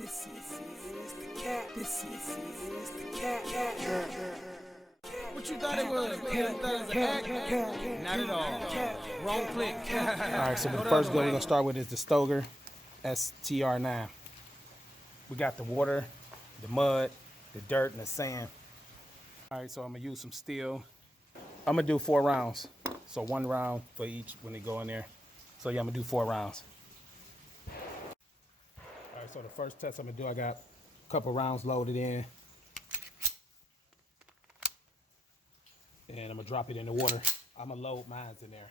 This is the cat. This is the cat. What you thought it was? Man, you thought it was an act? Not at all. Wrong click. Alright, so the first gun we're gonna start with is the Stoeger STR9. We got the water, the mud, the dirt, and the sand. Alright, so I'm gonna use some steel. I'm gonna do 4 rounds. So 1 round for each when they go in there. So yeah, I'm gonna do 4 rounds. Alright, so the first test I'm gonna do, I got a couple rounds loaded in. And I'm gonna drop it in the water. I'm gonna load mine in there.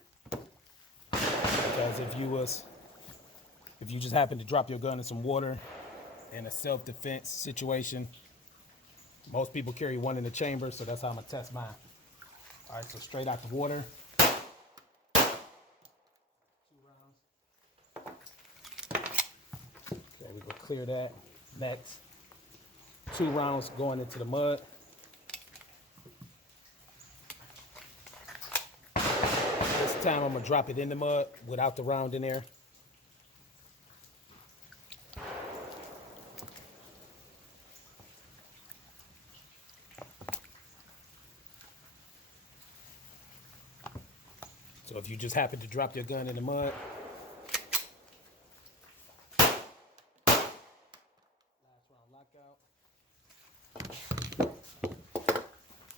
Because if you just happen to drop your gun in some water in a self-defense situation, most people carry one in the chamber, so that's how I'm gonna test mine. All right, so straight out the water. 2 rounds. Okay, we gonna clear that. Next, 2 rounds going into the mud. This time I'm gonna drop it in the mud without the round in there. So if you just happen to drop your gun in the mud, last round lockout.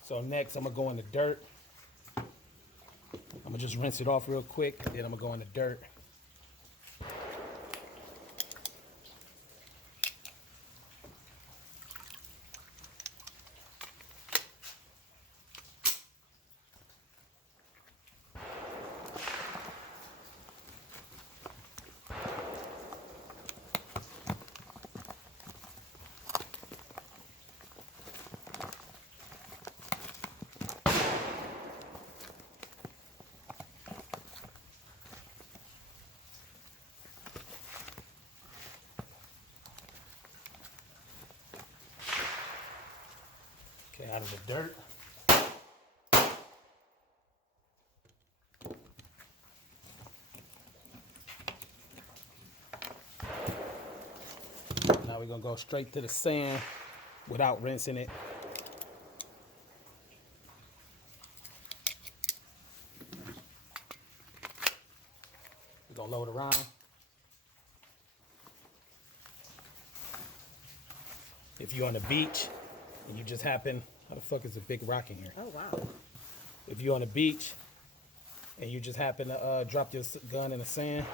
So next I'm gonna go in the dirt. I'm gonna just rinse it off real quick, and then I'm gonna go in the dirt. Okay, out of the dirt. Now we're gonna go straight to the sand without rinsing it. We're gonna load around. If you're on the beach and you just happen, how the fuck is a big rock in here? Oh, wow. If you're on the beach and you just happen to drop your gun in the sand,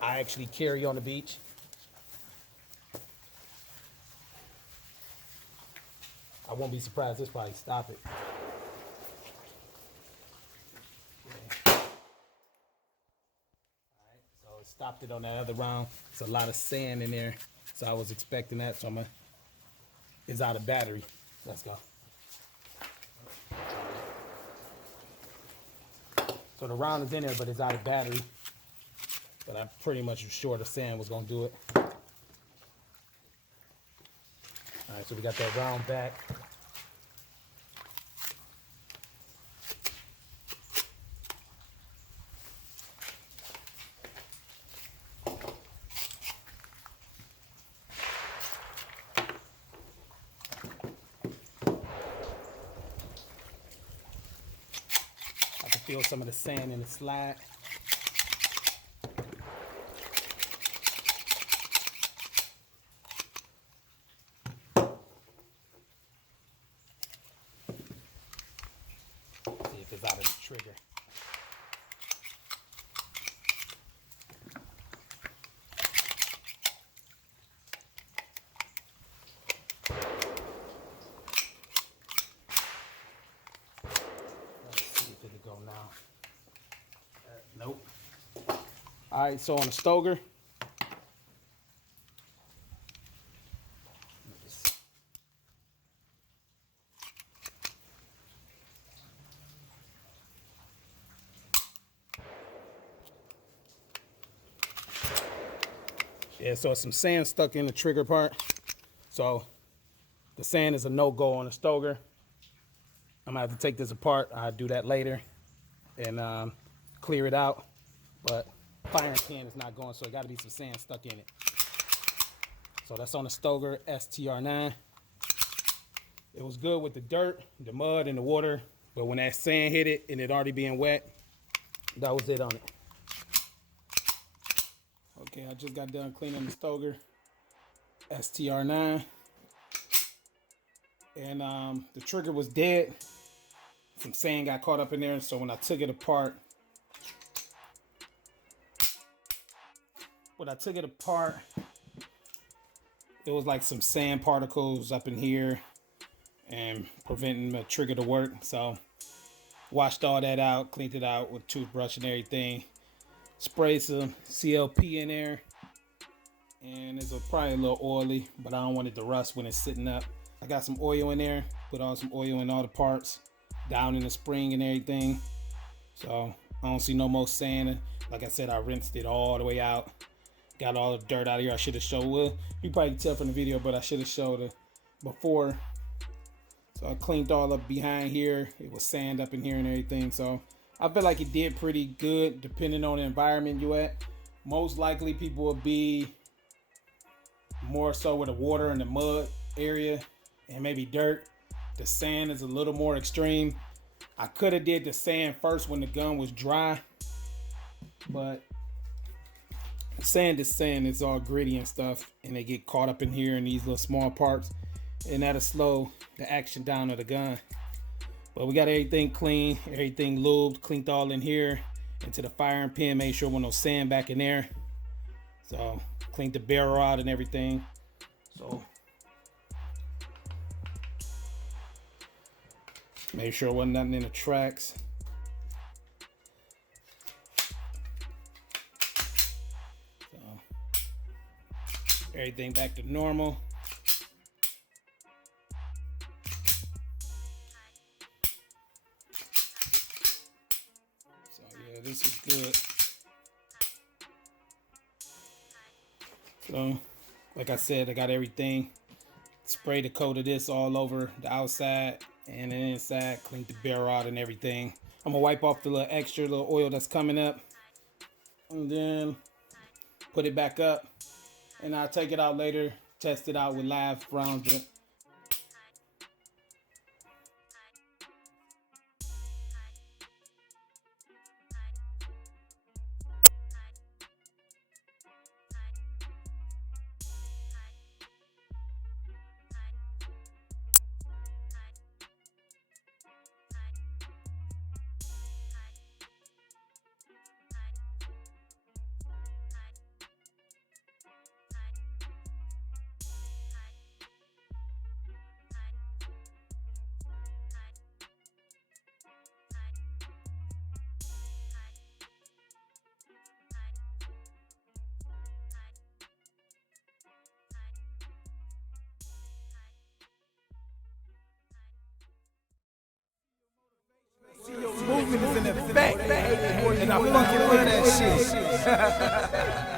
I actually carry on the beach. I won't be surprised this probably stop it. Okay. Alright, so it stopped it on that other round. It's a lot of sand in there, so I was expecting that, so it's out of battery. Let's go. So the round is in there, but it's out of battery. But I'm pretty much sure the sand was gonna do it. All right, so we got that round back. I can feel some of the sand in the slide. See if it's out of the trigger. Let's see if it'll go now. Nope. All right, so on the Stoeger, yeah, so some sand stuck in the trigger part. So the sand is a no-go on the Stoeger. I'm gonna have to take this apart. I'll do that later and clear it out. But firing pin is not going, so it got to be some sand stuck in it. So that's on the Stoeger STR9. It was good with the dirt, the mud, and the water, but when that sand hit it and it already being wet, that was it on it. Okay, I just got done cleaning the Stoeger STR9. And the trigger was dead. Some sand got caught up in there, so when I took it apart, it was like some sand particles up in here and preventing the trigger to work. So washed all that out, cleaned it out with a toothbrush and everything. Sprayed some CLP in there, and it's probably a little oily, but I don't want it to rust when it's sitting up. I got some oil in there, put all some oil in all the parts, down in the spring and everything. So I don't see no more sand. Like I said, I rinsed it all the way out. Got all the dirt out of here. I should have showed, well, you probably can tell from the video, but I should have showed it before. So I cleaned all up behind here. It was sand up in here and everything. So I feel like it did pretty good depending on the environment you at. Most likely people will be more so with the water and the mud area and maybe dirt. The sand is a little more extreme. I could have did the sand first when the gun was dry, but sand is sand. It's all gritty and stuff, and they get caught up in here in these little small parts, and that'll slow the action down of the gun. But we got everything clean, everything lubed, cleaned all in here into the firing pin, made sure there was no sand back in there. So cleaned the barrel out and everything. So made sure there wasn't nothing in the tracks. So everything back to normal. So yeah, this is good. So like I said, I got everything. Sprayed the coat of this all over the outside and the inside, cleaned the barrel out and everything. I'm gonna wipe off the little oil that's coming up, and then put it back up, and I'll take it out later, test it out with live rounds. But Movement is in effect, and I fucking love that shit.